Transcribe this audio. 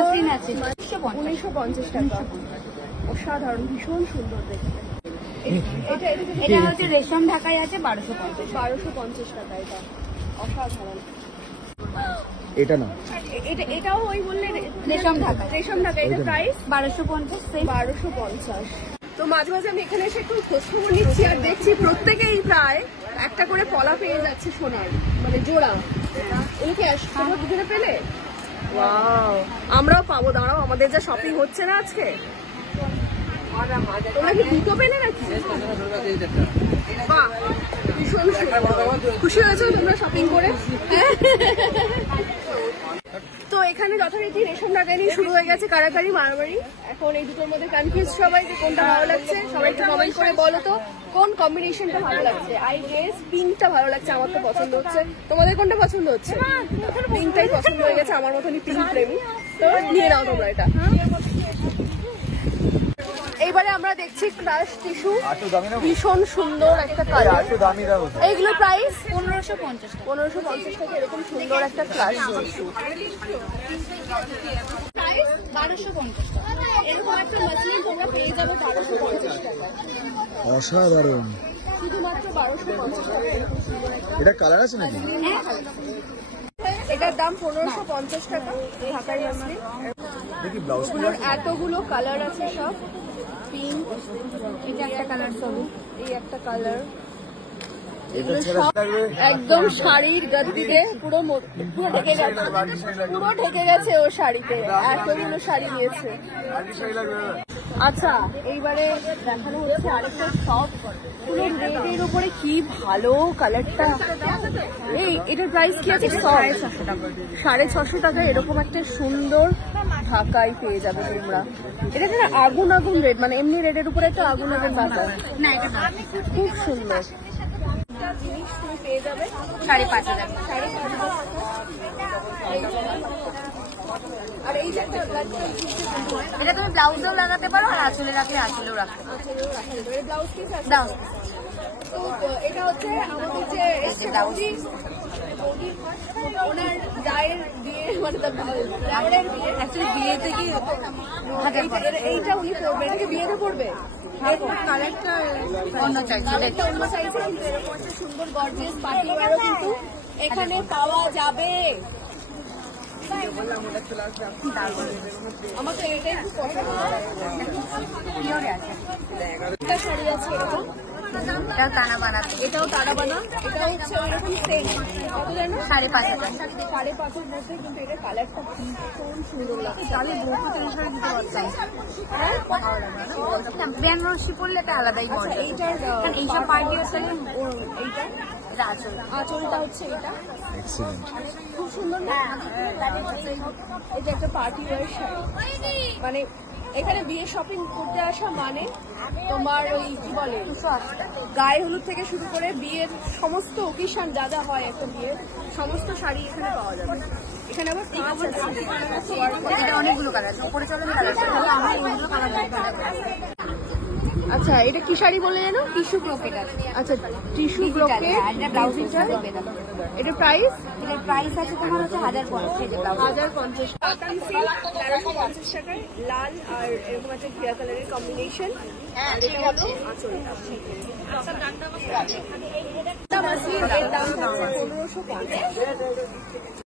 Muslin আছে 1950 টাকা। অসাধারণ, ভীষণ সুন্দর দেখতে। এটা হচ্ছে রেশম ঢাকাই আছে 1250 টাকা। এটা অসাধারণ। এটা না, এটাও ওই বললে রেশম ঢাকা। এটা প্রাইস 1250। 1250। তো মাঝে মাঝে আমি এখানে এসে একটু খোঁজখবর নিচ্ছি আর দেখছি প্রত্যেকেই প্রায় একটা করে পলা পেয়ে যাচ্ছে সোনার, মানে জোড়া। এগুলোকে তোমরা দুজনে পেলে? ওয়াও, আমরাও পাবো। দাঁড়াও, আমাদের যা শপিং হচ্ছে না আজকে। তোমরা কি দুটো পেলে নাকি? বাহ, ভীষণ খুশি হয়েছো তোমরা শপিং করে? তো এখানে যথারীতি রেশম ঢাকাই নিয়ে শুরু হয়ে গেছে কারাকারি মারামারি। এখন এই দুটোর মধ্যে কনফিউজ সবাই যে কোনটা ভালো লাগছে। সবাই একটু কমেন্ট করে বলো তো কোন কম্বিনেশনটা ভালো লাগছে। আই গেস পিঙ্কটা ভালো লাগছে, আমার তো পছন্দ হচ্ছে। তোমাদের কোনটা পছন্দ হচ্ছে? পিঙ্কটাই পছন্দ হয়ে গেছে, আমার মতনই পিঙ্ক প্রেমী। তো নিয়ে নাও তোমরা এটা। এইবারে আমরা দেখছি ক্রাশ টিস্যু, ভীষণ সুন্দর একটা কালার। এইগুলো প্রাইস 1550। 1550 টাকা। এরকম সুন্দর একটা ক্রাশ টিস্যু প্রাইস 1250 টাকা। এরকম একটা মাসলিন তোমরা পেয়ে যাবে 1250 টাকা। অসাধারণ। শুধুমাত্র 1250 টাকা। এরকম সুন্দর একটা। এটা কালার আছে নাকি? এটার দাম 1550 টাকা। ঢাকার মাসলিন। দেখি ব্লাউজ এতগুলো কালার আছে, সব পিঙ্ক, এটা একটা কালার সবই। এই একটা কালার। এগুলো সব একদম শাড়ির গদ্দিতে পুরো ঢেকে গেছে, পুরো ঢেকে গেছে ও শাড়িতে। এতগুলো শাড়ি নিয়েছে। আচ্ছা, এইবারে দেখানো হচ্ছে আরেকটা সব পুরো রেডের উপরে। কি ভালো কালারটা। এই এটার প্রাইস কি আছে? 650 টাকা। 650 টাকা। এরকম একটা সুন্দর ঢাকাই পেয়ে যাবে তোমরা। এটা না আগুন আগুন রেড, মানে এমনি রেডের উপরে একটা আগুন আগুন ঢাকা। না, এটা খুব সুন্দর জিনিস তুমি পেয়ে যাবে 5,500। 5,500। আর এই যে এটা তুমি ব্লাউজেও লাগাতে পারো, আর আঁচলে রাখলে আঁচলেও রাখতে পারো। ব্লাউজ পিস আছে। ব্লাউজ তো এটা হচ্ছে আমাদের যে ওনার গায়ের বিয়ে, মানে দেওরের বিয়ে। অ্যাকচুয়ালি বিয়ে থেকে এইটা উনি পরবে, এটাকে বিয়েতে পরবে। কালারটা অন্য চাইছে, অন্য চাইছে, কিন্তু এরকম একটা সুন্দর গর্জিয়াস পার্টি ওয়্যারও কিন্তু এখানে পাওয়া যাবে। আমাকে এটাই খুব পছন্দ। একটা শাড়ি আছে এরকম, এটাও টানা বানাতে। এটাও তারা বানা। এটা হচ্ছে ওইরকম সেম। কত জানো? 5,500। 5,500 মধ্যে, কিন্তু এটা কালারটা ভীষণ সুন্দর লাগছে। আমি বেনারসি পরলে এটা আলাদাই মজা। এইটার এইসব পার্টি আছে। এইটা এটা আঁচল। আঁচলটা হচ্ছে এটা এক্সিলেন্ট। খুব সুন্দর না? এটা একটা পার্টি ওয়্যার শাড়ি। মানে এখানে বিয়ে শপিং করতে আসা মানে তোমার ওই কি বলে, গায়ে হলুদ থেকে শুরু করে বিয়ের সমস্ত অকেশন যা যা হয় একটা বিয়ের, সমস্ত শাড়ি এখানে পাওয়া যাবে। এখানে আবার এটা অনেকগুলো কালার আছে। উপরে চলুন কালার। আমার এইগুলো কালার। আচ্ছা, এটা কি শাড়ি বলে জানো? টিস্যু ব্রোকেট আছে। আচ্ছা, টিস্যু ব্রোকেট। এটা ব্লাউজ পিসটা দেখবে দাও। এটা প্রাইস? এটার প্রাইস আছে তোমার হচ্ছে 1,050। 1,050 টাকা। 1350 টাকায় লাল আর এরকম একটা ঘিয়া কালারের কম্বিনেশন। আর এটা হলো আঁচলটা। এর দাম হচ্ছে 1550।